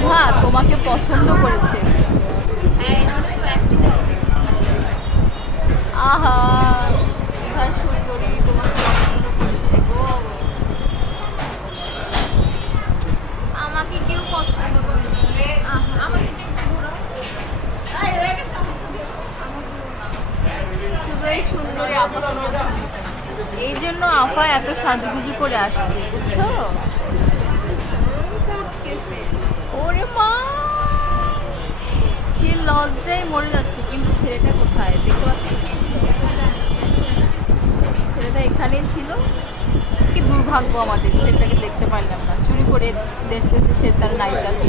ইভা তোমাকে পছন্দ করেছে। আহা সুন্দরী, তোমাকে পছন্দ করেছে গো। আমাকে কেউ পছন্দ করে সুন্দরী এই জন্য আপা এত সাজুগুজু করে আসছে, বুঝছ? লজ্জায় মরে যাচ্ছে, কিন্তু ছেলেটা কোথায়? দেখতে পাচ্ছি ছেলেটা এখানেই ছিল। কি দুর্ভাগ্য আমাদের, ছেলেটাকে দেখতে পারলাম না। চুরি করে দেখতেছে, সে তার নায়িকাকে।